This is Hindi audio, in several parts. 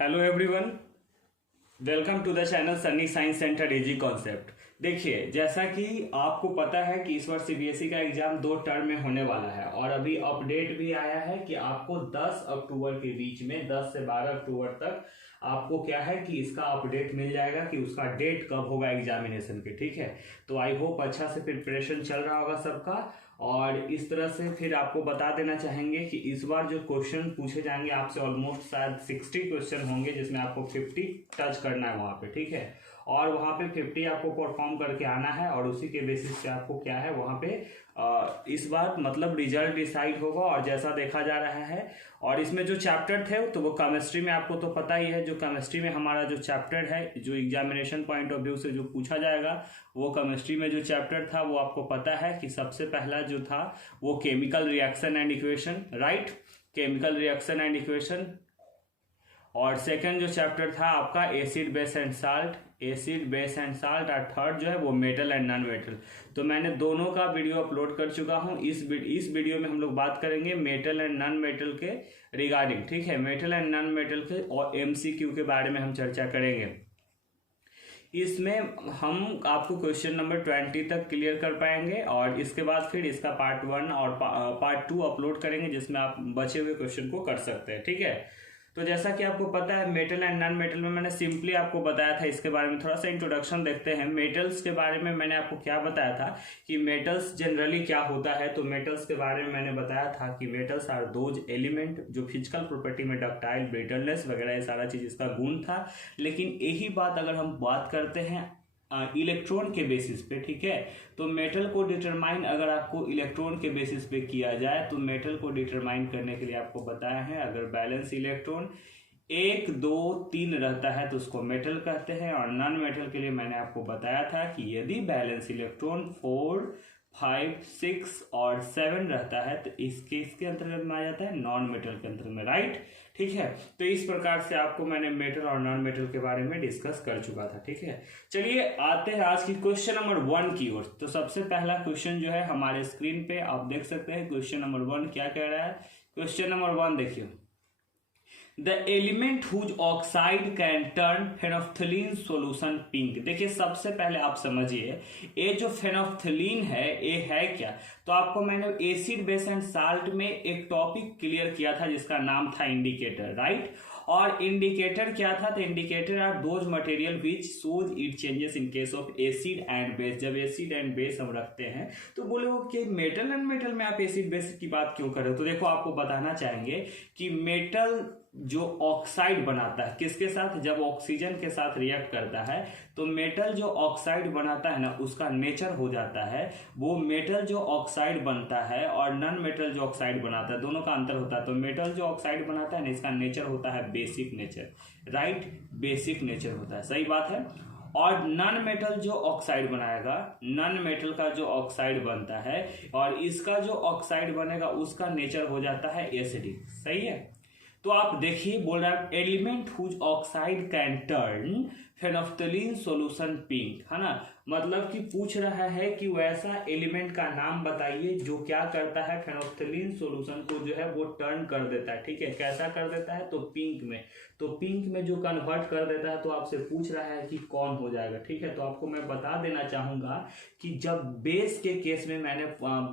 Hello everyone, welcome to the channel Sunny science centre एजी कॉन्सेप्ट। देखिए, जैसा कि आपको पता है कि इस बार सीबीएसई का एग्जाम 2 टर्म में होने वाला है और अभी अपडेट भी आया है कि आपको 10 अक्टूबर के बीच में 10 से 12 अक्टूबर तक आपको क्या है कि इसका अपडेट मिल जाएगा कि उसका डेट कब होगा एग्जामिनेशन के। ठीक है, तो आई होप अच्छा से प्रिपरेशन चल रहा होगा सबका। और इस तरह से फिर आपको बता देना चाहेंगे कि इस बार जो क्वेश्चन पूछे जाएंगे आपसे ऑलमोस्ट शायद 60 क्वेश्चन होंगे, जिसमें आपको 50 टच करना है वहाँ पे। ठीक है, और वहाँ पे 50 आपको परफॉर्म करके आना है और उसी के बेसिस पे आपको क्या है वहाँ पे इस बार मतलब रिजल्ट डिसाइड होगा। और जैसा देखा जा रहा है, और इसमें जो चैप्टर थे तो वो केमिस्ट्री में आपको तो पता ही है, जो केमिस्ट्री में हमारा जो चैप्टर है जो एग्जामिनेशन पॉइंट ऑफ व्यू से जो पूछा जाएगा, वो केमिस्ट्री में जो चैप्टर था वो आपको पता है कि सबसे पहला जो था वो chemical reaction and equation, right, chemical reaction and equation. और सेकंड जो चैप्टर था आपका acid base and salt, acid base and salt. और थर्ड जो है वो मेटल एंड नॉन मेटल। तो मैंने दोनों का वीडियो अपलोड कर चुका हूं। इस वीडियो में हम लोग बात करेंगे मेटल एंड नॉन मेटल के रिगार्डिंग। ठीक है, मेटल एंड नॉन मेटल के और एमसीक्यू के बारे में हम चर्चा करेंगे। इसमें हम आपको क्वेश्चन नंबर 20 तक क्लियर कर पाएंगे और इसके बाद फिर इसका पार्ट 1 और पार्ट 2 अपलोड करेंगे, जिसमें आप बचे हुए क्वेश्चन को कर सकते हैं। ठीक है, तो जैसा कि आपको पता है मेटल एंड नॉन मेटल में मैंने सिंपली आपको बताया था, इसके बारे में थोड़ा सा इंट्रोडक्शन देखते हैं। मेटल्स के बारे में मैंने आपको क्या बताया था कि मेटल्स जनरली क्या होता है। तो मेटल्स के बारे में मैंने बताया था कि मेटल्स आर दोज एलिमेंट जो फिजिकल प्रॉपर्टी में डक्टाइल, ब्रिटलनेस वगैरह ये सारा चीज इसका गुण था। लेकिन यही बात अगर हम बात करते हैं इलेक्ट्रॉन के बेसिस पे, ठीक है, तो मेटल को डिटरमाइन अगर आपको इलेक्ट्रॉन के बेसिस पे किया जाए तो मेटल को डिटरमाइन करने के लिए आपको बताया है, अगर बैलेंस इलेक्ट्रॉन 1, 2, 3 रहता है तो उसको मेटल कहते हैं। और नॉन मेटल के लिए मैंने आपको बताया था कि यदि बैलेंस इलेक्ट्रॉन 4, 5, 6 और 7 रहता है तो इसके अंतर्गत में आ जाता है नॉन मेटल के अंतर्गत में, राइट। ठीक है, तो इस प्रकार से आपको मैंने मेटल और नॉन मेटल के बारे में डिस्कस कर चुका था। ठीक है, चलिए आते हैं आज की क्वेश्चन नंबर 1 की ओर। तो सबसे पहला क्वेश्चन जो है हमारे स्क्रीन पे आप देख सकते हैं। क्वेश्चन नंबर 1 क्या कह रहा है। क्वेश्चन नंबर 1 देखिए, The element whose oxide can turn phenolphthalein solution pink। देखिए सबसे पहले आप समझिए ये जो फेनोफ्थलीन है ये है क्या। तो आपको मैंने एसिड बेस एंड साल्ट में एक टॉपिक क्लियर किया था जिसका नाम था इंडिकेटर, राइट। और इंडिकेटर क्या था, तो indicator are those material which shows it changes in case of acid and base. जब एसिड एंड बेस हम रखते हैं तो बोले वो कि मेटल एंड मेटल में आप एसिड बेस की बात क्यों कर रहे हो। तो देखो आपको बताना चाहेंगे कि मेटल जो ऑक्साइड बनाता है किसके साथ, जब ऑक्सीजन के साथ रिएक्ट करता है तो मेटल जो ऑक्साइड बनाता है ना उसका नेचर हो जाता है वो मेटल जो ऑक्साइड बनता है और नॉन मेटल जो ऑक्साइड बनाता है दोनों का अंतर होता है। तो मेटल जो ऑक्साइड बनाता है ना इसका नेचर होता है basic nature, right, basic nature होता है, सही बात है। और नॉन मेटल जो ऑक्साइड बनाएगा, नॉन मेटल का जो ऑक्साइड बनता है और इसका जो ऑक्साइड बनेगा उसका नेचर हो जाता है एसिडिक, सही है। तो आप देखिए बोल रहा है element whose oxide can turn phenolphthalein solution pink, है ना। मतलब कि पूछ रहा है कि वैसा एलिमेंट का नाम बताइए जो क्या करता है फेनोफ्थलीन सॉल्यूशन को जो है वो टर्न कर देता है। ठीक है, कैसा कर देता है, तो पिंक में। तो पिंक में जो कन्वर्ट कर देता है तो आपसे पूछ रहा है कि कौन हो जाएगा। ठीक है, तो आपको मैं बता देना चाहूंगा कि जब बेस के केस में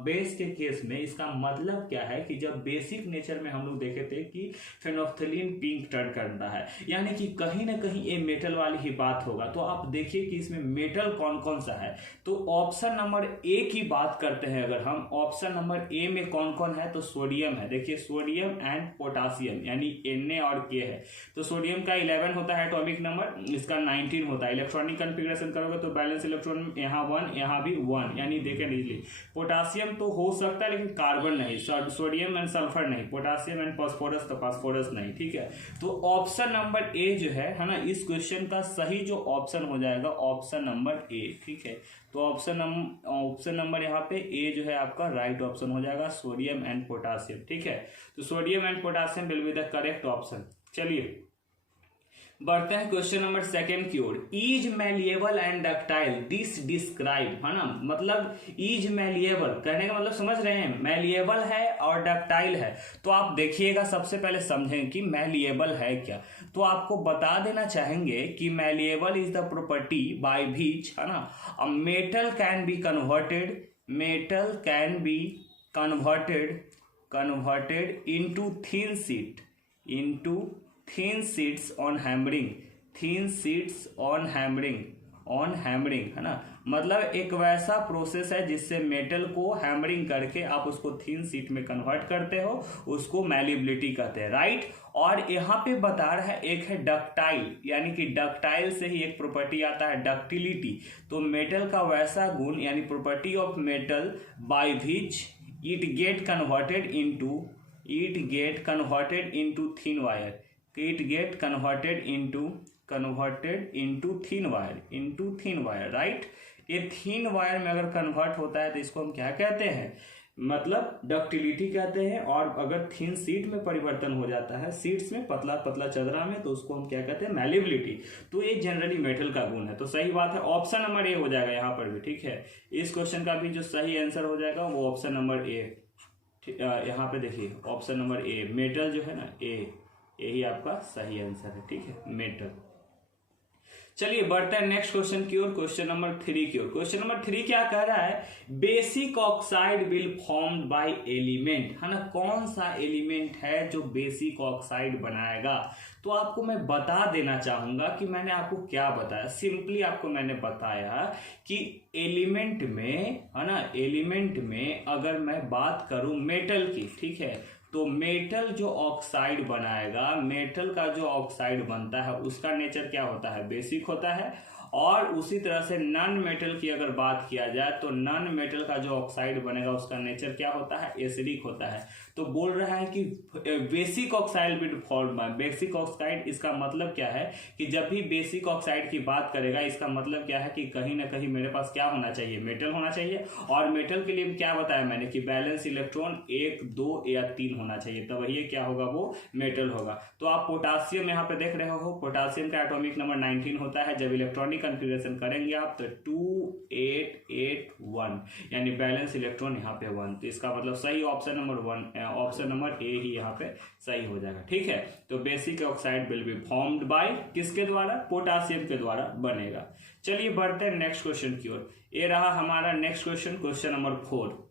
बेस के केस में इसका मतलब क्या है कि जब बेसिक नेचर में हम लोग देखे थे कि फेनोफ्थलीन पिंक टर्न करता है, यानी कि कहीं ना कहीं ये मेटल वाली ही बात होगा। तो आप देखिए कि इसमें मेटल कौन कौन सा है। तो ऑप्शन नंबर ए की बात करते हैं अगर हम, ऑप्शन नंबर ए में कौन कौन है, तो सोडियम है। देखिए सोडियम एंड पोटासियम यानी Na और K है। तो सोडियम का 11 होता है एटॉमिक नंबर, इसका 19 होता है। इलेक्ट्रॉनिक कॉन्फ़िगरेशन करोगे तो बैलेंस इलेक्ट्रॉन यहाँ 1 यहाँ भी 1, यानी देखें नीचे पोटासियम तो हो सकता है लेकिन कार्बन नहीं, सोडियम एंड सल्फर नहीं, पोटासियम एंड फास्फोरस तो फास्फोरस नहीं। ठीक है, तो ऑप्शन नंबर ए जो है ना इस क्वेश्चन का सही जो ऑप्शन हो जाएगा ऑप्शन नंबर ए। ठीक है, तो ऑप्शन नंबर यहाँ पे ए जो है आपका राइट ऑप्शन हो जाएगा, सोडियम एंड पोटासियम। ठीक है, तो sodium and potassium will be the correct option. चलिए बढ़ते हैं क्वेश्चन नंबर 2 की ओर। Is malleable and ductile this describe, है ना, मतलब इज मैलिएबल कहने का मतलब समझ रहे हैं, मैलिएबल है और डक्टाइल है। तो आप देखिएगा सबसे पहले समझें कि मैलिएबल है क्या। तो आपको बता देना चाहेंगे कि malleable is the property by which, है ना, a metal can be converted into thin sheets on hammering, है ना, मतलब एक वैसा प्रोसेस है जिससे मेटल को हैमरिंग करके आप उसको थिन शीट में कन्वर्ट करते हो, उसको मैलिबिलिटी कहते हैं, राइट। और यहाँ पे बता रहा है एक है डक्टाइल, यानी कि डक्टाइल से ही एक प्रॉपर्टी आता है डक्टिलिटी। तो मेटल का वैसा गुण यानी property of metal by which it get converted into thin wire, thin wire, right. ये थिन वायर में अगर कन्वर्ट होता है तो इसको हम क्या कहते हैं, मतलब डक्टिलिटी कहते हैं। और अगर थिन सीट में परिवर्तन हो जाता है, सीट्स में पतला पतला चदरा में, तो उसको हम क्या कहते हैं, मैलिबिलिटी। तो ये जनरली मेटल का गुण है। तो सही बात है, ऑप्शन नंबर ए हो जाएगा यहाँ पर भी, ठीक है। इस क्वेश्चन का भी जो सही आंसर हो जाएगा वो ऑप्शन नंबर ए। यहाँ पे देखिए ऑप्शन नंबर ए, मेटल जो है ना, ए, यही आपका सही आंसर है, ठीक है, मेटल। चलिए बढ़ते हैं नेक्स्ट क्वेश्चन की ओर, क्वेश्चन नंबर 3 की ओर। क्वेश्चन नंबर 3 क्या कह रहा है, basic oxide will formed by element, है ना, कौन सा एलिमेंट है जो बेसिक ऑक्साइड बनाएगा। तो आपको मैं बता देना चाहूंगा कि मैंने आपको क्या बताया। सिंपली आपको मैंने बताया कि एलिमेंट में, है ना, एलिमेंट में अगर मैं बात करूं मेटल की, ठीक है, तो मेटल जो ऑक्साइड बनाएगा, मेटल का जो ऑक्साइड बनता है उसका नेचर क्या होता है, बेसिक होता है। और उसी तरह से नॉन मेटल की अगर बात किया जाए तो नॉन मेटल का जो ऑक्साइड बनेगा उसका नेचर क्या होता है, एसिडिक होता है। तो बोल रहा है कि basic oxide will form by, basic oxide, इसका मतलब क्या है कि जब भी बेसिक ऑक्साइड की बात करेगा इसका मतलब क्या है कि कहीं ना कहीं मेरे पास क्या होना चाहिए, मेटल होना चाहिए। और मेटल के लिए क्या बताया मैंने कि बैलेंस इलेक्ट्रॉन 1, 2 या 3 होना चाहिए, तब ये क्या होगा, वो मेटल होगा। तो आप पोटासियम यहाँ पे देख रहे हो, पोटासियम का एटॉमिक नंबर 19 होता है। जब इलेक्ट्रॉनिक कन्फिगरेशन करेंगे आप तो 2881, यानी बैलेंस इलेक्ट्रॉन यहाँ पे 1। तो इसका मतलब सही option number 1, option number A ही यहाँ पे सही हो जाएगा, ठीक है। तो basic oxide will be formed by किसके द्वारा, पोटासियम के द्वारा बनेगा। चलिए बढ़ते हैं नेक्स्ट क्वेश्चन की ओर। ये रहा हमारा next question, question number 4।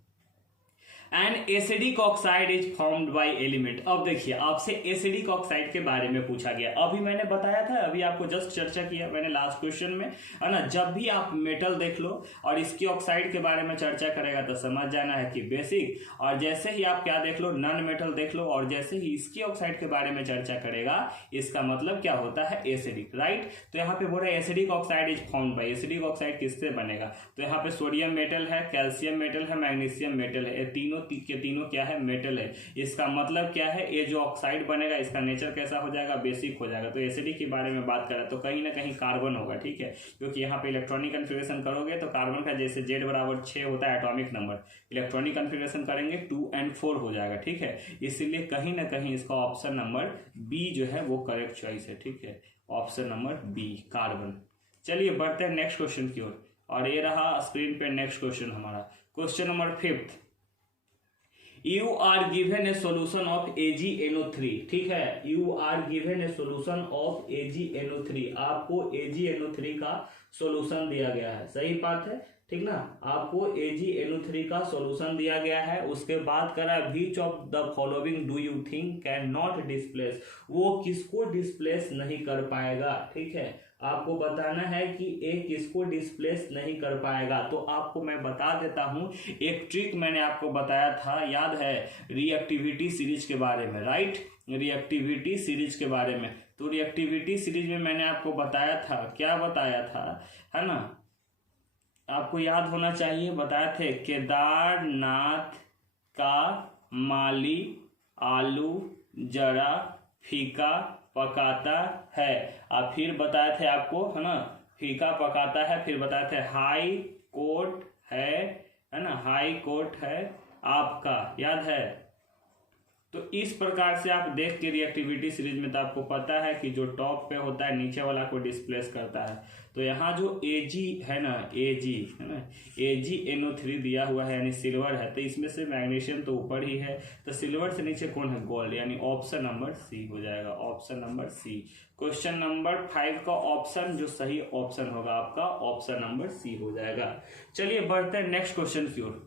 And acidic oxide is formed by element. अब देखिए आपसे एसिडिक ऑक्साइड के बारे में पूछा गया। अभी मैंने बताया था, अभी आपको जस्ट चर्चा किया मैंने लास्ट क्वेश्चन में, है ना। जब भी आप मेटल देख लो और इसकी ऑक्साइड के बारे में चर्चा करेगा तो समझ जाना है कि बेसिक, और जैसे ही आप क्या देख लो, नॉन मेटल देख लो, और जैसे ही इसकी ऑक्साइड के बारे में चर्चा करेगा इसका मतलब क्या होता है, एसिडिक, राइट। तो यहाँ पे बोल रहा है acidic oxide is formed by, acidic oxide किससे बनेगा, तो यहाँ पे सोडियम मेटल है, कैल्शियम मेटल है, मैग्नीशियम मेटल है, ये तीनों के तीनों क्या है, मेटल है। इसका मतलब क्या है, ये जो ऑक्साइड बनेगा इसका नेचर कैसा हो जाएगा, बेसिक हो जाएगा। तो एसिडिक के बारे में बात करें तो कहीं ना कहीं कार्बन होगा, ठीक है, क्योंकि यहाँ पे इलेक्ट्रॉनिक कन्फिगरेशन करोगे तो कार्बन का जैसे Z बराबर 6 होता है एटॉमिक नंबर, इलेक्ट्रॉनिक कन्फिगरेशन करेंगे 2 और 4 हो जाएगा, ठीक है। इसीलिए कहीं ना कहीं इसका ऑप्शन नंबर बी जो है वो करेक्ट चॉइस है, ठीक है, ऑप्शन नंबर बी, कार्बन। चलिए बढ़ते हैं नेक्स्ट क्वेश्चन की ओर, और ये रहा स्क्रीन पे नेक्स्ट क्वेश्चन हमारा, question number 5। You are given a solution of AgNO3, ठीक है, you are given a solution of AgNO3, आपको AgNO3 का सोल्यूशन दिया गया है, सही बात है, ठीक ना। आपको AgNO3 का सोल्यूशन दिया गया है। उसके बाद करा which of the following do you think can not displace, वो किसको डिस्प्लेस नहीं कर पाएगा, ठीक है। आपको बताना है कि एक किसको डिस्प्लेस नहीं कर पाएगा। तो आपको मैं बता देता हूं, एक ट्रिक मैंने आपको बताया था, याद है, रिएक्टिविटी सीरीज के बारे में, राइट, रिएक्टिविटी सीरीज के बारे में। तो रिएक्टिविटी सीरीज में मैंने आपको बताया था, क्या बताया था, है ना, आपको याद होना चाहिए, बताए थे केदारनाथ का माली आलू जरा फीका पकाता है। आप फिर बताए थे आपको, है ना, फीका पकाता है। फिर बताए थे हाई कोर्ट है ना, हाई कोर्ट है आपका, याद है। तो इस प्रकार से आप देख के रिएक्टिविटी सीरीज में तो आपको पता है कि जो टॉप पे होता है नीचे वाला को डिस्प्लेस करता है। तो यहाँ जो Ag है ना, Ag है ना, AgNO3 दिया हुआ है यानी सिल्वर है, तो इसमें से मैग्नीशियम तो ऊपर ही है, तो सिल्वर से नीचे कौन है, गोल्ड, यानी ऑप्शन नंबर सी हो जाएगा, option number C. Question number 5 का ऑप्शन जो सही ऑप्शन होगा आपका ऑप्शन नंबर सी हो जाएगा। चलिए बढ़ते हैं नेक्स्ट क्वेश्चन की ओर,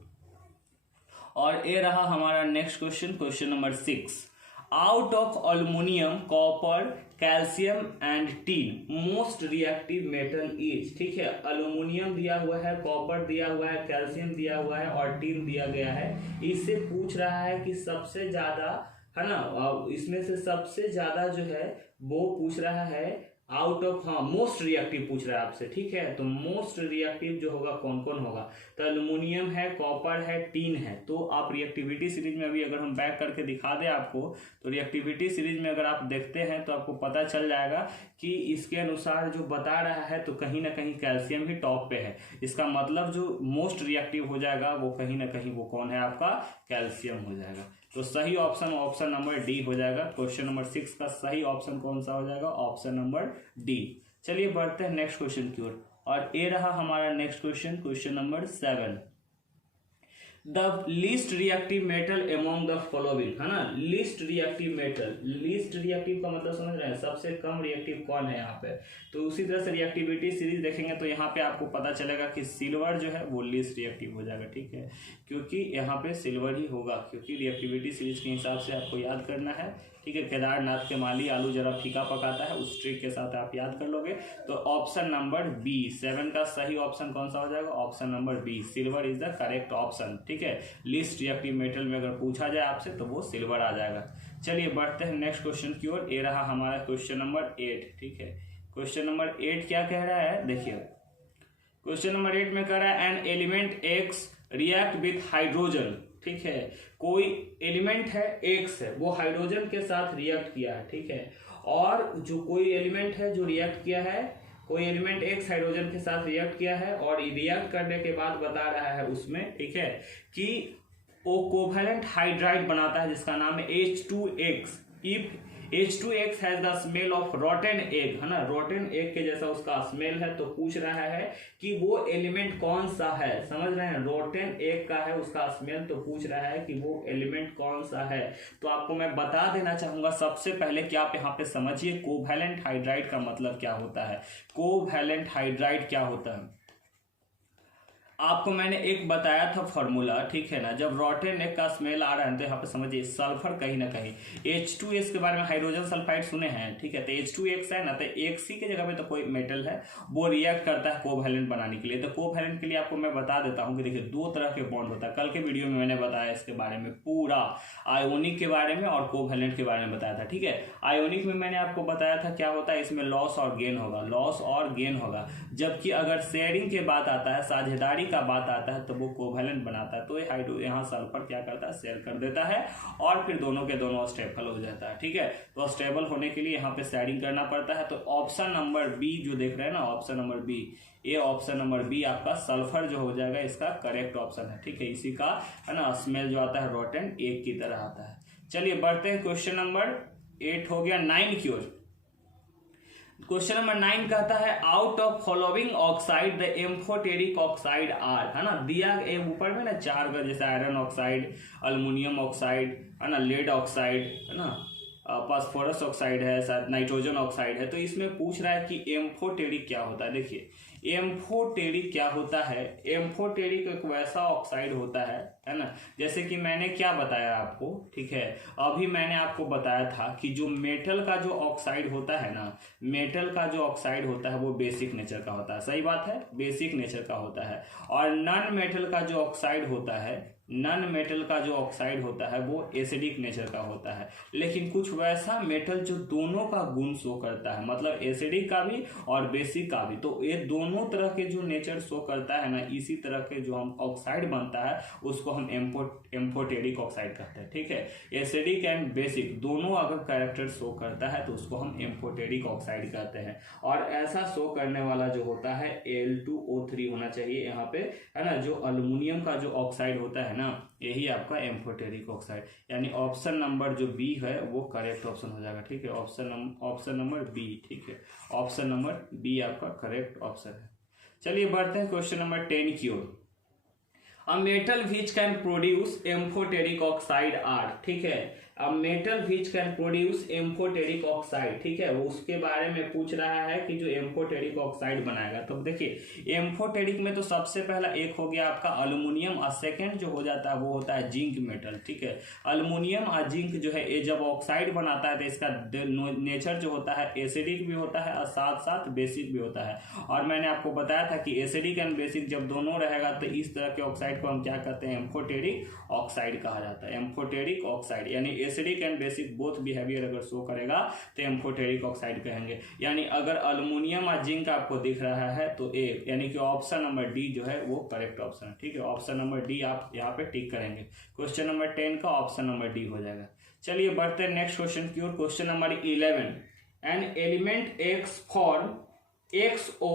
और ये रहा हमारा next question, question number 6। Out of aluminium, copper, calcium and teen most reactive metal is, ठीक है, अल्युमिनियम दिया हुआ है, कॉपर दिया हुआ है, कैल्शियम दिया हुआ है और टीन दिया गया है। इससे पूछ रहा है कि सबसे ज्यादा, है ना, इसमें से सबसे ज्यादा जो है वो पूछ रहा है आउट ऑफ, हाँ, मोस्ट रिएक्टिव पूछ रहा है आपसे, ठीक है। तो मोस्ट रिएक्टिव जो होगा कौन कौन होगा, तो एल्युमिनियम है, कॉपर है, टीन है। तो आप रिएक्टिविटी सीरीज में अभी अगर हम बैक करके दिखा दें आपको, तो रिएक्टिविटी सीरीज में अगर आप देखते हैं तो आपको पता चल जाएगा कि इसके अनुसार जो बता रहा है तो कहीं ना कहीं कैल्शियम ही टॉप पे है। इसका मतलब जो मोस्ट रिएक्टिव हो जाएगा वो कहीं ना कहीं वो कौन है, आपका कैल्शियम हो जाएगा। तो सही ऑप्शन ऑप्शन नंबर डी हो जाएगा। क्वेश्चन नंबर 6 का सही ऑप्शन कौन सा हो जाएगा, ऑप्शन नंबर डी। चलिए बढ़ते हैं नेक्स्ट क्वेश्चन की ओर, और ये रहा हमारा next question, question number 7। The least reactive metal among the following, है ना, least reactive metal, least reactive का मतलब समझ रहे हैं, सबसे कम रिएक्टिव कौन है यहाँ पे। तो उसी तरह से रिएक्टिविटी सीरीज देखेंगे तो यहाँ पे आपको पता चलेगा कि सिल्वर जो है वो लीस्ट रिएक्टिव हो जाएगा, ठीक है, क्योंकि यहाँ पे सिल्वर ही होगा, क्योंकि रिएक्टिविटी सीरीज के हिसाब से आपको याद करना है, ठीक है। केदारनाथ के माली आलू जरा फीका पकाता है, उस ट्रिक के साथ आप याद कर लोगे। तो ऑप्शन नंबर बी 7 का सही ऑप्शन कौन सा हो जाएगा, option number B, silver is the correct option, ठीक है। लीस्ट रिएक्टिव मेटल में अगर पूछा जाए आपसे तो वो सिल्वर आ जाएगा। चलिए बढ़ते हैं नेक्स्ट क्वेश्चन की ओर, ये रहा हमारा क्वेश्चन नंबर 8, ठीक है। क्वेश्चन नंबर 8 क्या कह रहा है, देखिए क्वेश्चन नंबर 8 में कह रहा है an element x react with hydrogen, ठीक है, कोई एलिमेंट है एक्स है, वो हाइड्रोजन के साथ रिएक्ट किया है, ठीक है, और जो कोई एलिमेंट है जो रिएक्ट किया है, कोई एलिमेंट एक्स हाइड्रोजन के साथ रिएक्ट किया है, और रिएक्ट करने के बाद बता रहा है उसमें, ठीक है, कि वो कोवैलेंट हाइड्राइड बनाता है जिसका नाम है H2X। If H2X has the smell of रॉटन egg, है ना, रॉटन एग के जैसा उसका स्मेल है, तो पूछ रहा है कि वो एलिमेंट कौन सा है, समझ रहे हैं, रॉटन एग का है उसका स्मेल, तो पूछ रहा है कि वो एलिमेंट कौन सा है। तो आपको मैं बता देना चाहूंगा सबसे पहले कि आप यहाँ पे समझिए कोवैलेंट हाइड्राइड का मतलब क्या होता है। कोवैलेंट हाइड्राइड क्या होता है, आपको मैंने एक बताया था फॉर्मूला, ठीक है ना, जब रॉटन एग का स्मेल आ रहा है तो यहाँ पे समझिए सल्फर कहीं ना कहीं, H2S के बारे में हाइड्रोजन सल्फाइड सुने हैं, ठीक है, तो H2X है ना, तो एक सी के जगह पे तो कोई मेटल है वो रिएक्ट करता है कोवैलेंट बनाने के लिए। तो कोवैलेंट के लिए आपको मैं बता देता हूँ कि देखिए 2 तरह के बॉन्ड होता है, कल के वीडियो में मैंने बताया इसके बारे में, पूरा आयोनिक के बारे में और कोवैलेंट के बारे में बताया था, ठीक है। आयोनिक में मैंने आपको बताया था क्या होता है, इसमें लॉस और गेन होगा, लॉस और गेन होगा, जबकि अगर शेयरिंग के बात आता है, साझेदारी का बात आता है, तो वो कोवैलेंट बनाता है। तो ये हाइड्रो यहाँ सल्फर क्या करता है, शेयर कर देता है, और फिर दोनों के दोनों स्टेबल हो जाता है, ठीक है। तो स्टेबल होने के लिए यहाँ पे शेयरिंग करना पड़ता है। तो ऑप्शन नंबर बी जो देख रहे हैं ना, ऑप्शन नंबर बी, ये ऑप्शन नंबर बी आपका सल्फर जो हो जाएगा इसका करेक्ट ऑप्शन है, ठीक है। इसी का है ना स्मेल जो आता है रॉटन एग की तरह आता है। चलिए बढ़ते हैं क्वेश्चन नंबर 8 हो गया, 9 की ओर। क्वेश्चन नंबर 9 कहता है out of following oxide the amphoteric oxide are, है ना, दिया ऊपर में ना 4 का, जैसे आयरन ऑक्साइड, अल्युमिनियम ऑक्साइड, है ना, लेड ऑक्साइड, है ना, फास्फोरस ऑक्साइड है, शायद नाइट्रोजन ऑक्साइड है। तो इसमें पूछ रहा है कि एम्फोटेरिक क्या होता है। देखिए एम्फोटेरिक क्या होता है, एम्फोटेरिक एक वैसा ऑक्साइड होता है ना, जैसे कि मैंने क्या बताया आपको, ठीक है, अभी मैंने आपको बताया था कि जो मेटल का जो ऑक्साइड होता है ना, मेटल का जो ऑक्साइड होता है वो बेसिक नेचर का होता है, सही बात है, बेसिक नेचर का होता है। और नॉन मेटल का जो ऑक्साइड होता है, नॉन मेटल का जो ऑक्साइड होता है वो एसिडिक नेचर का होता है। लेकिन कुछ वैसा मेटल जो दोनों का गुण शो करता है, मतलब एसिडिक का भी और बेसिक का भी, तो ये दोनों तरह के जो नेचर शो करता है ना, इसी तरह के जो हम ऑक्साइड बनता है उसको हम एम्फोटेरिक ऑक्साइड कहते हैं, ठीक है। एसिडिक एंड बेसिक दोनों अगर कैरेक्टर शो करता है तो उसको हम एम्फोटेरिक ऑक्साइड कहते हैं। और ऐसा शो करने वाला जो होता है Al2O3 होना चाहिए यहाँ पे, है ना। जो अल्युमिनियम का जो ऑक्साइड होता है ना, यही आपका एम्फोटेरिक ऑक्साइड, यानी ऑप्शन नंबर जो बी है वो करेक्ट ऑप्शन हो जाएगा। ठीक है, ऑप्शन नंबर बी। ठीक है, ऑप्शन नंबर बी आपका करेक्ट ऑप्शन है। चलिए बढ़ते हैं क्वेश्चन नंबर 10 की ओर। A metal which can produce amphoteric oxide are. ठीक है, a metal which can produce amphoteric oxide. ठीक है, वो उसके बारे में पूछ रहा है कि जो एम्फोटेरिक ऑक्साइड बनाएगा। तो देखिए एम्फोटेरिक में तो सबसे पहला एक हो गया आपका अल्युमिनियम, और सेकेंड जो हो जाता है वो होता है जिंक मेटल। ठीक है, अल्युमिनियम और जिंक जो है ये जब ऑक्साइड बनाता है तो इसका नेचर जो होता है एसिडिक भी होता है और साथ साथ बेसिक भी होता है। और मैंने आपको बताया था कि एसिडिक एंड बेसिक जब दोनों रहेगा तो इस तरह के ऑक्साइड को हम क्या कहते हैं, एम्फोटेरिक ऑक्साइड कहा जाता है। एम्फोटेरिक ऑक्साइड यानी acidic and basic both behaviour अगर शो करेगा तो एम्फोटेरिक ऑक्साइड कहेंगे। यानी अगर अल्युमिनियम और जिंक आपको दिख रहा है तो ए, यानी कि ऑप्शन नंबर डी जो है वो करेक्ट ऑप्शन है। ठीक है, ऑप्शन नंबर डी आप यहाँ पे टिक करेंगे। क्वेश्चन नंबर 10 का ऑप्शन नंबर डी हो जाएगा। चलिए बढ़ते हैं नेक्स्ट क्वेश्चन की ओर। Question number 11, an element X form XO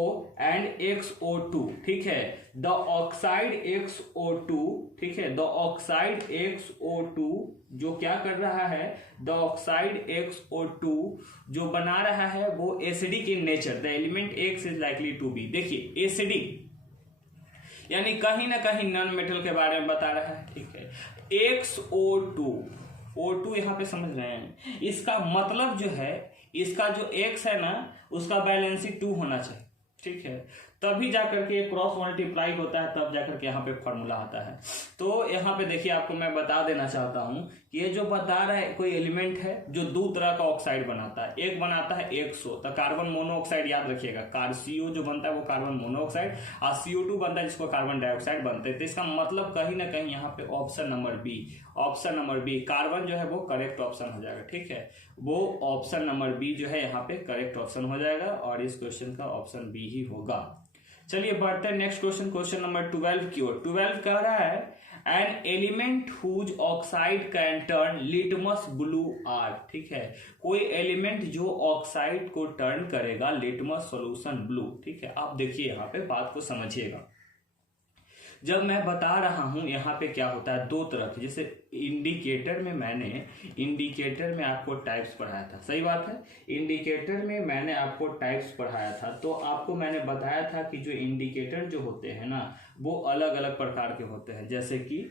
and XO2। ठीक है, द ऑक्साइड XO2। ठीक है, द ऑक्साइड XO2 जो क्या कर रहा है, द ऑक्साइड XO2 जो बना रहा है वो acidic in nature. The element X is likely to be. देखिए एसिडिक यानी कहीं ना कहीं नॉन मेटल के बारे में बता रहा है। ठीक है, XO2 O2 यहाँ पे समझ रहे हैं, इसका मतलब जो है इसका जो X है ना उसका बैलेंसी 2 होना चाहिए। ठीक है, तभी जाकर के क्रॉस मल्टीप्लाई होता है, तब जाकर के यहाँ पे फॉर्मूला आता है। तो यहाँ पे देखिए आपको मैं बता देना चाहता हूँ कि ये जो बता रहा है कोई एलिमेंट है जो दो तरह का ऑक्साइड बनाता है। एक बनाता है XO, तो कार्बन मोनोऑक्साइड याद रखिएगा, CO जो बनता है वो कार्बन मोनोऑक्साइड, और CO2 बनता है जिसको कार्बन डाइऑक्साइड बनते हैं। तो इसका मतलब कहीं ना कहीं यहाँ पे ऑप्शन नंबर बी कार्बन जो है वो करेक्ट ऑप्शन हो जाएगा। ठीक है, वो ऑप्शन नंबर बी जो है यहाँ पे करेक्ट ऑप्शन हो जाएगा और इस क्वेश्चन का ऑप्शन बी ही होगा। चलिए बढ़ते हैं नेक्स्ट क्वेश्चन, क्वेश्चन नंबर 12 की ओर। 12 कह रहा है an element whose oxide can turn litmus blue are. ठीक है, कोई एलिमेंट जो ऑक्साइड को टर्न करेगा लिटमस सॉल्यूशन ब्लू। ठीक है, आप देखिए यहाँ पे बात को समझिएगा। जब मैं बता रहा हूं यहाँ पे क्या होता है, दो तरह के, जैसे इंडिकेटर में आपको टाइप्स पढ़ाया था। सही बात है, इंडिकेटर में मैंने आपको टाइप्स पढ़ाया था। तो आपको मैंने बताया था कि जो इंडिकेटर जो होते हैं ना वो अलग अलग प्रकार के होते हैं, जैसे कि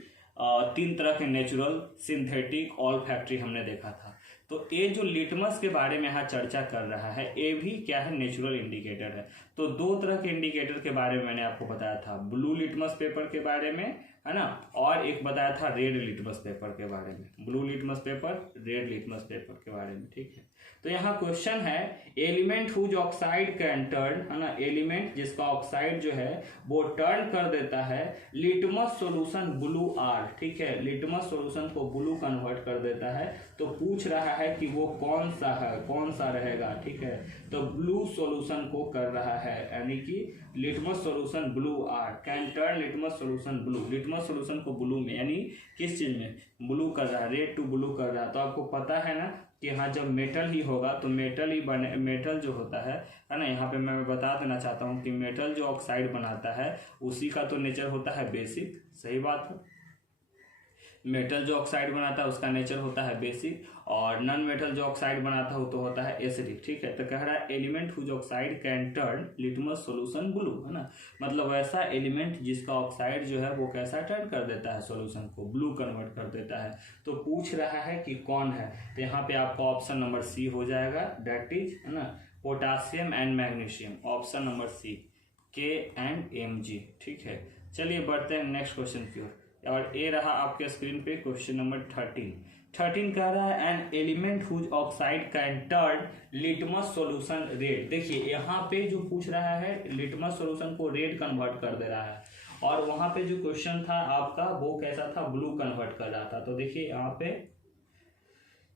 3 तरह के, नेचुरल, सिंथेटिक, ऑल्फैक्टरी हमने देखा था। तो ये जो लिटमस के बारे में यहाँ चर्चा कर रहा है ये भी क्या है, नेचुरल इंडिकेटर है। तो 2 तरह के इंडिकेटर के बारे में मैंने आपको बताया था, ब्लू लिटमस पेपर के बारे में, है ना, और एक बताया था रेड लिटमस पेपर के बारे में। Blue litmus paper, red litmus paper के बारे में। ठीक है, तो यहाँ क्वेश्चन है element whose oxide can turn, है ना, एलिमेंट जिसका ऑक्साइड जो है वो टर्न कर देता है लिटमस सॉल्यूशन ब्लू आर। ठीक है, लिटमस सॉल्यूशन को ब्लू कन्वर्ट कर देता है। तो पूछ रहा है कि वो कौन सा है, कौन सा रहेगा। ठीक है, तो ब्लू सॉल्यूशन को कर रहा है, यानी कि litmus solution blue are can turn litmus solution blue, litmus solution को ब्लू में, यानी किस चीज में, ब्लू कर रहा है, रेड टू ब्लू कर रहा है। तो आपको पता है ना कि हाँ जब मेटल ही होगा तो मेटल ही बने, मेटल जो होता है ना, यहाँ पे मैं बता देना चाहता हूँ कि मेटल जो ऑक्साइड बनाता है उसी का तो नेचर होता है बेसिक। सही बात है, मेटल जो ऑक्साइड बनाता है उसका नेचर होता है बेसिक, और नॉन मेटल जो ऑक्साइड बनाता है वो तो होता है एसिडिक। ठीक है, तो कह रहा है element whose oxide can turn litmus solution blue, है ना, मतलब वैसा एलिमेंट जिसका ऑक्साइड जो है वो कैसा टर्न कर देता है, सॉल्यूशन को ब्लू कन्वर्ट कर देता है। तो पूछ रहा है कि कौन है, तो यहाँ पे आपका ऑप्शन नंबर सी हो जाएगा, दैट इज, है ना, potassium and magnesium. Option number C, K&Mg। ठीक है, चलिए बढ़ते हैं नेक्स्ट क्वेश्चन की ओर, और ये रहा आपके स्क्रीन पे क्वेश्चन नंबर 13 कह रहा है an element whose oxide can turn litmus solution red. देखिए यहाँ पे जो पूछ रहा है लिटमस सॉल्यूशन को रेड कन्वर्ट कर दे रहा है, और वहां पे जो क्वेश्चन था आपका वो कैसा था, ब्लू कन्वर्ट कर रहा था। तो देखिए यहाँ पे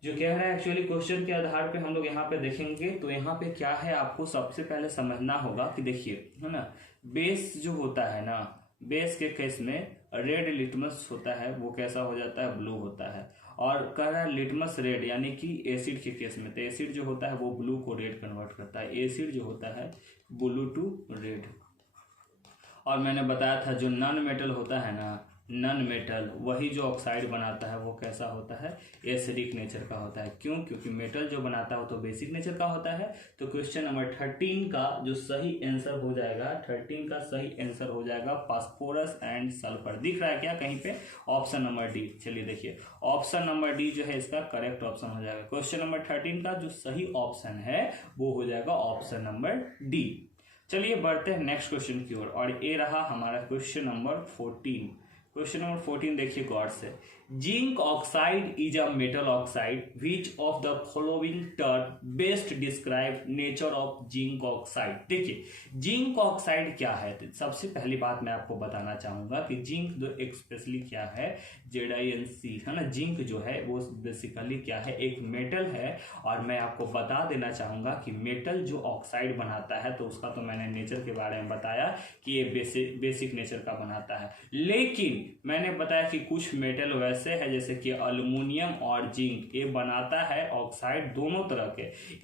जो कह रहा है एक्चुअली क्वेश्चन के आधार पे हम लोग यहाँ पे देखेंगे। तो यहाँ पे क्या है, आपको सबसे पहले समझना होगा कि देखिए, है ना, बेस जो होता है ना, बेस के केस में रेड लिटमस होता है वो कैसा हो जाता है, ब्लू होता है। और कह रहा है लिटमस रेड, यानी कि एसिड के केस में, तो एसिड जो होता है वो ब्लू को रेड कन्वर्ट करता है, एसिड जो होता है ब्लू टू रेड। और मैंने बताया था जो नॉन मेटल होता है ना नन मेटल, वही जो ऑक्साइड बनाता है वो कैसा होता है, एसिडिक नेचर का होता है। क्यों? क्योंकि मेटल जो बनाता है वो तो बेसिक नेचर का होता है। तो क्वेश्चन नंबर 13 का जो सही आंसर हो जाएगा, 13 का सही आंसर हो जाएगा फास्फोरस एंड सल्फर। दिख रहा है क्या कहीं पे? Option number D. चलिए देखिए, ऑप्शन नंबर डी जो है इसका करेक्ट ऑप्शन हो जाएगा। क्वेश्चन नंबर 13 का जो सही ऑप्शन है वो हो जाएगा ऑप्शन नंबर डी। चलिए बढ़ते हैं नेक्स्ट क्वेश्चन की ओर, और ये रहा हमारा क्वेश्चन नंबर 14। क्वेश्चन नंबर 14 देखिए गौर से। Zinc oxide is a metal oxide, which of the following term best describe nature of zinc oxide. देखिए जिंक ऑक्साइड क्या है, तो सबसे पहली बात मैं आपको बताना चाहूंगा कि जिंक जो एक्सपेशली क्या है, ZnC है ना, जिंक जो है वो बेसिकली क्या है, एक मेटल है। और मैं आपको बता देना चाहूंगा कि मेटल जो ऑक्साइड बनाता है तो उसका तो मैंने नेचर के बारे में बताया कि ये बेसिक नेचर का बनाता है। लेकिन मैंने बताया कि कुछ मेटल वैसे है जैसे कि अल्युमिनियम और जिंक, ये बनाता है ऑक्साइड दोनों तरह के,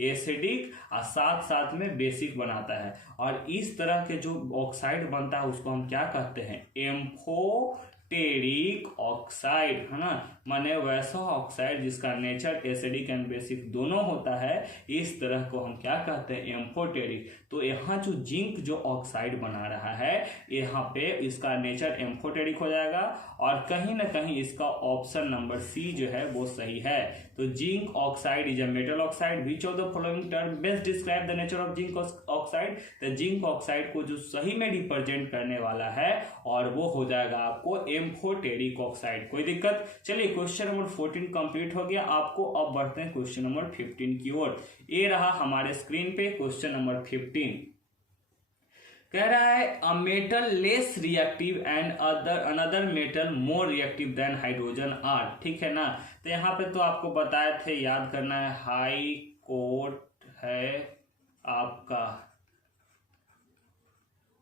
एसिडिक और साथ साथ में बेसिक बनाता है। और इस तरह के जो ऑक्साइड बनता है उसको हम क्या कहते हैं, एम्फोटेरिक ऑक्साइड, है ना, माने वैसा ऑक्साइड जिसका नेचर एसिडिक एंड बेसिक दोनों होता है, इस तरह को हम क्या कहते हैं, एम्फोटेरिक। तो यहाँ जो जिंक जो ऑक्साइड बना रहा है यहाँ पे इसका नेचर एम्फोटेरिक हो जाएगा, और कहीं ना कहीं इसका ऑप्शन नंबर सी जो है वो सही है। तो zinc oxide is a metal oxide, which of the following term best describe the nature of zinc oxide. तो जिंक ऑक्साइड को जो सही में रिप्रेजेंट करने वाला है और वो हो जाएगा आपको एम्फोटेरिक ऑक्साइड। कोई दिक्कत? चलिए क्वेश्चन नंबर 14 कंप्लीट हो गया आपको। अब बढ़ते हैं क्वेश्चन नंबर 15 की ओर। ये रहा हमारे स्क्रीन पे क्वेश्चन नंबर 15। कह रहा है a metal less reactive and another metal more reactive than hydrogen are. ठीक है ना, तो यहाँ पे तो आपको बताए थे, याद करना है, हाई कोर्ट है आपका,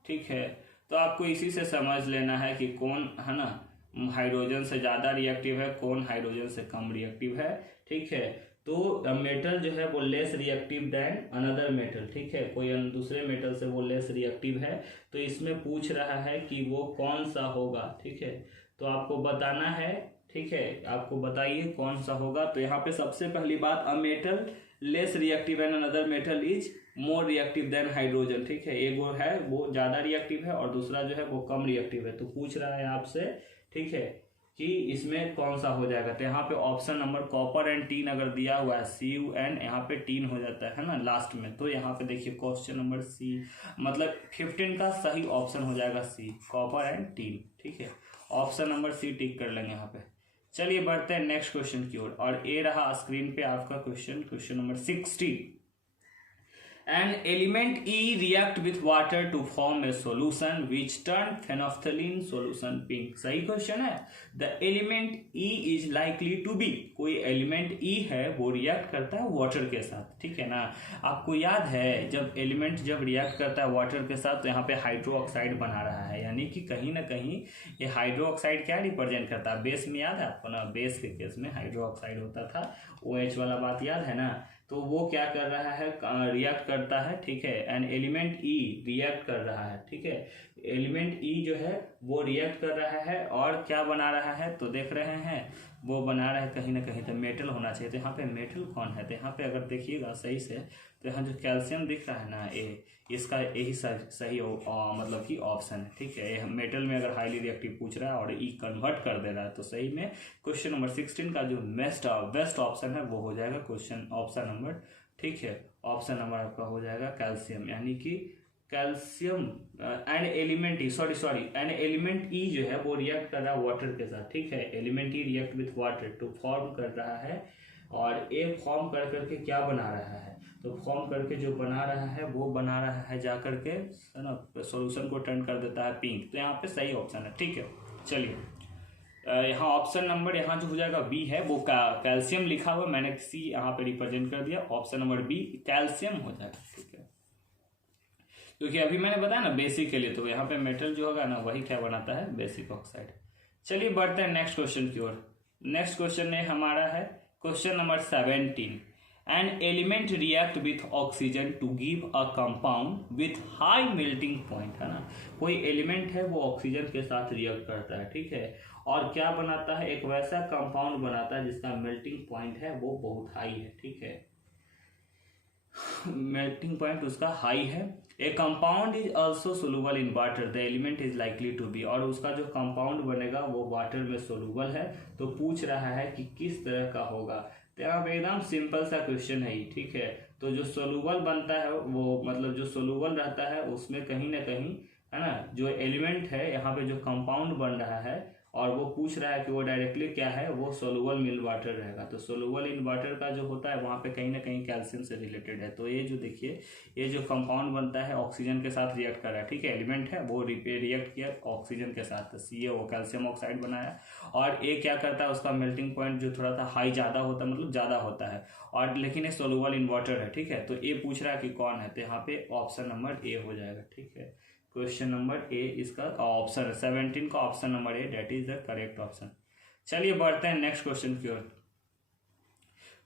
ठीक है। तो आपको इसी से समझ लेना है कि कौन है ना हाइड्रोजन से ज़्यादा रिएक्टिव है, कौन हाइड्रोजन से कम रिएक्टिव है। ठीक है, तो मेटल जो है वो less reactive than another metal, ठीक है, कोई दूसरे मेटल से वो लेस रिएक्टिव है। तो इसमें पूछ रहा है कि वो कौन सा होगा। ठीक है, तो आपको बताना है, ठीक है, आपको बताइए कौन सा होगा। तो यहाँ पे सबसे पहली बात, अ metal less reactive and another metal is more reactive than hydrogen. ठीक है, एक वो है वो ज़्यादा रिएक्टिव है और दूसरा जो है वो कम रिएक्टिव है। तो पूछ रहा है आपसे, ठीक है, कि इसमें कौन सा हो जाएगा। तो यहाँ पे option number copper and teen अगर दिया हुआ है, CuN, यहाँ पे टीन हो जाता है ना लास्ट में। तो यहाँ पे देखिए क्वेश्चन नंबर सी, मतलब 15 का सही ऑप्शन हो जाएगा सी, कॉपर एंड टीन। ठीक है, ऑप्शन नंबर सी टिक कर लेंगे यहाँ पे। चलिए बढ़ते हैं नेक्स्ट क्वेश्चन की ओर, और ये रहा स्क्रीन पे आपका question number 60। An element E react with water to form a solution which turn phenolphthalein solution pink। सही क्वेश्चन है। The element E is likely to be, कोई एलिमेंट E है वो रिएक्ट करता है वाटर के साथ। ठीक है ना, आपको याद है जब एलिमेंट जब रिएक्ट करता है वाटर के साथ तो यहाँ पे हाइड्रो ऑक्साइड बना रहा है, यानी कि कहीं ना कहीं ये हाइड्रो ऑक्साइड क्या रिप्रेजेंट करता है, बेस में। याद है आपको ना, बेस के केस में हाइड्रो ऑक्साइड होता था, OH वाला बात याद है ना। तो वो क्या कर रहा है, रिएक्ट करता है। ठीक है, एन एलिमेंट E रिएक्ट कर रहा है। ठीक है, एलिमेंट E जो है वो रिएक्ट कर रहा है और क्या बना रहा है, तो देख रहे हैं वो बना रहा है कहीं ना कहीं तो मेटल होना चाहिए। तो यहाँ पे मेटल कौन है, तो यहाँ पे अगर देखिएगा सही से तो यहाँ जो कैल्शियम दिख रहा है ना, इसका यही सही मतलब कि ऑप्शन है। ठीक है, मेटल में अगर हाईली रिएक्टिव पूछ रहा है और E कन्वर्ट कर दे रहा है तो सही में क्वेश्चन नंबर 16 का जो बेस्ट ऑप्शन है वो हो जाएगा क्वेश्चन ऑप्शन नंबर, ठीक है, ऑप्शन नंबर आपका हो जाएगा कैल्शियम, यानी कि कैल्शियम एंड एलिमेंट ई जो है वो रिएक्ट कर रहा है वाटर के साथ। ठीक है, element E react with water to form कर रहा है, और ए फॉर्म कर करके क्या बना रहा है, तो फॉर्म करके जो बना रहा है वो बना रहा है जा करके, है ना, सॉल्यूशन को टर्न कर देता है पिंक। तो यहाँ पे सही ऑप्शन है। ठीक है, चलिए यहाँ ऑप्शन नंबर यहाँ जो हो जाएगा बी है, वो कैल्शियम लिखा हुआ, मैंने सी यहाँ पे रिप्रेजेंट कर दिया, ऑप्शन नंबर बी कैल्शियम हो जाएगा। ठीक है, क्योंकि अभी मैंने बताया ना बेसिक के लिए, तो यहाँ पे मेटल जो होगा ना वही क्या बनाता है, बेसिक ऑक्साइड। चलिए बढ़ते हैं नेक्स्ट क्वेश्चन की ओर। नेक्स्ट क्वेश्चन है हमारा है question number 17। An element react with oxygen to give a compound with high melting point, है ना, कोई एलिमेंट है वो ऑक्सीजन के साथ रिएक्ट करता है। ठीक है, और क्या बनाता है, एक वैसा कंपाउंड बनाता है जिसका मेल्टिंग पॉइंट है वो बहुत हाई है, ठीक है, मेल्टिंग पॉइंट उसका हाई है। A compound is also soluble in water, the element is likely to be, और उसका जो कंपाउंड बनेगा वो वाटर में सोलूबल है। तो पूछ रहा है कि किस तरह का होगा, तो यहाँ पे एकदम सिंपल सा क्वेश्चन है, ठीक है। तो जो सोलूबल बनता है वो मतलब जो सोलूबल रहता है उसमें कहीं ना कहीं, है ना, जो एलिमेंट है यहाँ पे जो कंपाउंड बन रहा है और वो पूछ रहा है कि वो डायरेक्टली क्या है, वो सोलूबल मिल वाटर रहेगा। तो सोलूबल इन वाटर का जो होता है वहाँ पे कहीं ना कहीं कैल्शियम से रिलेटेड है। तो ये जो देखिए, ये जो कंपाउंड बनता है ऑक्सीजन के साथ रिएक्ट कर रहा है, ठीक है, एलिमेंट है वो रिएक्ट किया ऑक्सीजन के साथ, CaO कैल्शियम ऑक्साइड बनाया। और ये क्या करता है, उसका मेल्टिंग पॉइंट जो थोड़ा सा हाई ज़्यादा होता है, मतलब ज़्यादा होता है, और लेकिन ये सोलूबल इन वाटर है, ठीक है। तो ये पूछ रहा है कि कौन है, तो यहाँ पे ऑप्शन नंबर ए हो जाएगा, ठीक है। क्वेश्चन नंबर ए इसका ऑप्शन 17 का option number A, that is the correct option. चलिए बढ़ते हैं नेक्स्ट क्वेश्चन की ओर।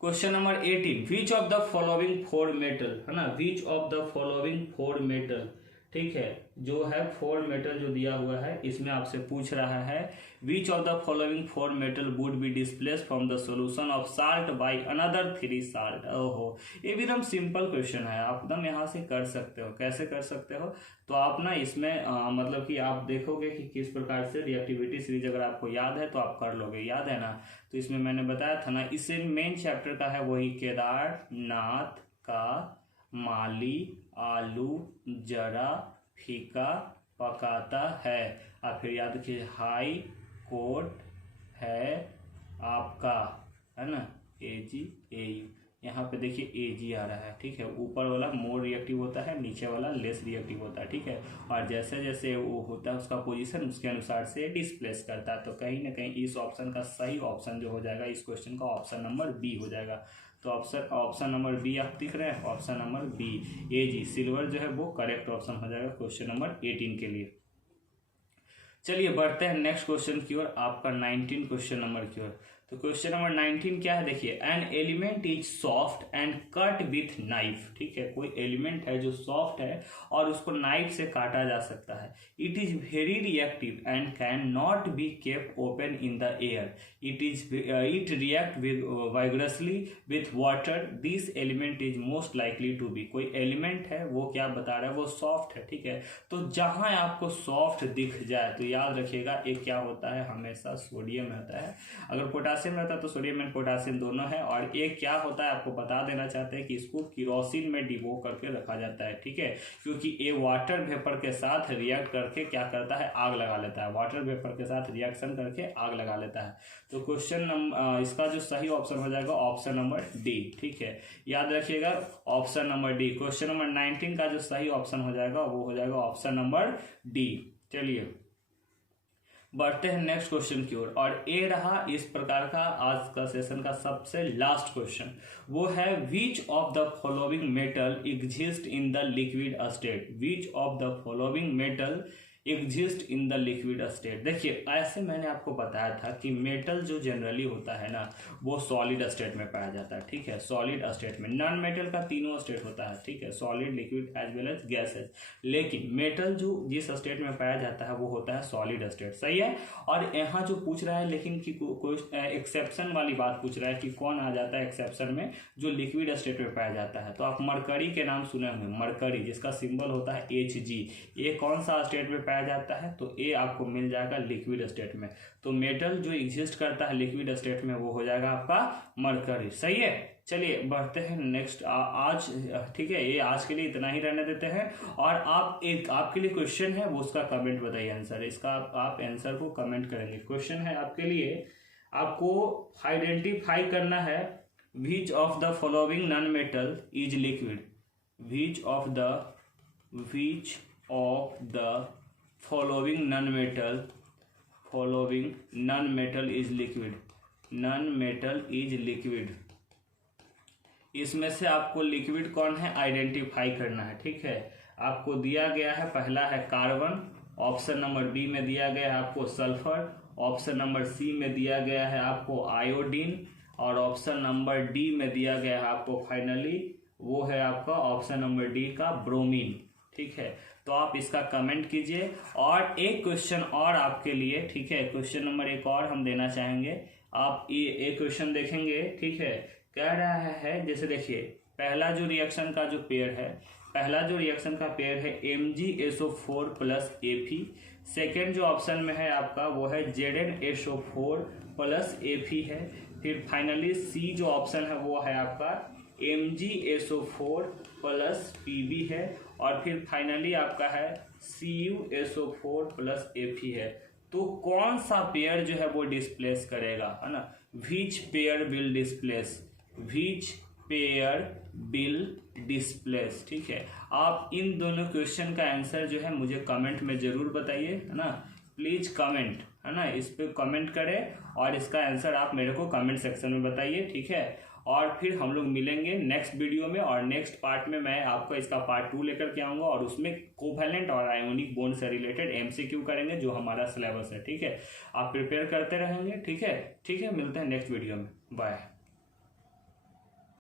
Question number 18, which of the following four metal, है ना, which of the following four metal, ठीक है, जो है फोर मेटल जो दिया हुआ है इसमें आपसे पूछ रहा है विच of the following four metal would be displace from the solution of salt by another 3 salt. ओहो, ये भी एकदम सिंपल क्वेश्चन है, आप एकदम यहाँ से कर सकते हो। कैसे कर सकते हो, तो आप ना इसमें मतलब कि आप देखोगे कि किस प्रकार से रिएक्टिविटी सीरीज अगर आपको याद है तो आप कर लोगे, याद है ना। तो इसमें मैंने बताया था ना, इससे मेन चैप्टर का है वही केदारनाथ का माली आलू जरा फीका पकाता है। आप फिर याद रखिए, हाई कोर्ट है आपका, है ना, AgAu। यहाँ पे देखिए Ag आ रहा है, ठीक है, ऊपर वाला मोर रिएक्टिव होता है, नीचे वाला लेस रिएक्टिव होता है, ठीक है। और जैसे जैसे वो होता है उसका पोजीशन उसके अनुसार से डिस्प्लेस करता है। तो कहीं ना कहीं इस ऑप्शन का सही ऑप्शन जो हो जाएगा इस क्वेश्चन का, ऑप्शन नंबर बी हो जाएगा। तो ऑप्शन नंबर बी आप दिख रहे हैं, option number B Ag silver जो है वो करेक्ट ऑप्शन हो जाएगा क्वेश्चन नंबर 18 के लिए। चलिए बढ़ते हैं नेक्स्ट क्वेश्चन की ओर, आपका 19 क्वेश्चन नंबर की ओर। तो क्वेश्चन नंबर 19 क्या है, देखिए, an element is soft and cut with knife, ठीक है, कोई एलिमेंट है जो सॉफ्ट है और उसको नाइफ से काटा जा सकता है। It is very reactive and can not be kept open in the air, it react vigorously with water, this element is most likely to be. कोई एलिमेंट है वो क्या बता रहा है, वो सॉफ्ट है, ठीक है। तो जहां आपको सॉफ्ट दिख जाए तो याद रखिएगा एक क्या होता है, हमेशा सोडियम होता है। अगर पोटासियम रहता है तो सोडियम एंड पोटासियम दोनों है। और एक क्या होता है, आपको बता देना चाहते हैं कि इसको किरोसिन में डिबो करके रखा जाता है, ठीक है, क्योंकि ये वाटर वेपर के साथ रिएक्ट करके क्या करता है, आग लगा लेता है, वाटर वेपर के साथ रिएक्शन करके आग लगा लेता है। तो क्वेश्चन नंबर इसका जो सही ऑप्शन हो जाएगा ऑप्शन नंबर डी, ठीक है, याद रखिएगा option number D. Question number 19 का जो सही ऑप्शन हो जाएगा वो हो जाएगा ऑप्शन नंबर डी। चलिए बढ़ते हैं नेक्स्ट क्वेश्चन की ओर, और ये रहा इस प्रकार का आज का सेशन का सबसे लास्ट क्वेश्चन, वो है विच of the following metal exist in the liquid state, which of the following metal exist in the liquid state. देखिए ऐसे मैंने आपको बताया था कि मेटल जो जनरली होता है ना वो सॉलिड स्टेट में पाया जाता है, ठीक है, सॉलिड स्टेट में। नॉन मेटल का तीनों स्टेट होता है, ठीक है, solid liquid as well as gases, लेकिन मेटल जो जिस स्टेट में पाया जाता है वो होता है सॉलिड स्टेट, सही है। और यहाँ जो पूछ रहा है लेकिन कि कोई एक्सेप्शन वाली बात पूछ रहा है कि कौन आ जाता है एक्सेप्शन में, जो लिक्विड स्टेट में पाया जाता है। तो आप मरकरी के नाम सुने होंगे, मरकरी जिसका सिंबल होता है Hg, ये कौन सा स्टेट में जाता है, तो ये आपको मिल जाएगा लिक्विड स्टेट में। तो मेटल जो एग्जिस्ट करता है लिक्विड स्टेट में वो हो जाएगा आपका मरकरी, सही है। चलिए बढ़ते हैं नेक्स्ट आज, ठीक है, ये आज के लिए इतना ही रहने देते हैं। और आप एक आपके लिए क्वेश्चन है वो उसका कमेंट बताइए आंसर, इसका आप आंसर को कमेंट करेंगे। क्वेश्चन है आपके लिए, आपको आइडेंटिफाई करना है विच of the following non metal is liquid, which of the following non-metal is liquid, non-metal is liquid। इसमें से आपको लिक्विड कौन है आइडेंटिफाई करना है, ठीक है। आपको दिया गया है, पहला है कार्बन, ऑप्शन नंबर बी में दिया गया है आपको सल्फर, ऑप्शन नंबर सी में दिया गया है आपको आयोडीन, और ऑप्शन नंबर डी में दिया गया है आपको फाइनली वो है आपका ऑप्शन नंबर डी का ब्रोमीन, ठीक है। तो आप इसका कमेंट कीजिए। और एक क्वेश्चन और आपके लिए, ठीक है, क्वेश्चन नंबर एक और हम देना चाहेंगे। आप ये एक क्वेश्चन देखेंगे, ठीक है, कह रहा है, जैसे देखिए पहला जो रिएक्शन का जो पेयर है, पहला जो रिएक्शन का पेयर है MgSO4 प्लस Fe। सेकेंड जो ऑप्शन में है आपका वो है ZnSO4 प्लस Fe है। फिर फाइनली सी जो ऑप्शन है वो है आपका MgSO4 प्लस Pb है। और फिर फाइनली आपका है CuSO4 प्लस Fe है। तो कौन सा पेयर जो है वो डिस्प्लेस करेगा, है ना, which pair will displace, which pair will displace, ठीक है। आप इन दोनों क्वेश्चन का आंसर जो है मुझे कमेंट में जरूर बताइए, है ना, प्लीज कमेंट, है ना, इस पे कमेंट करें और इसका आंसर आप मेरे को कमेंट सेक्शन में बताइए, ठीक है। और फिर हम लोग मिलेंगे नेक्स्ट वीडियो में, और नेक्स्ट पार्ट में मैं आपको इसका पार्ट 2 लेकर के आऊँगा और उसमें कोवैलेंट और आयोनिक बॉन्ड से रिलेटेड MCQ करेंगे जो हमारा सिलेबस है, ठीक है। आप प्रिपेयर करते रहेंगे, ठीक है, ठीक है, मिलते हैं नेक्स्ट वीडियो में, बाय।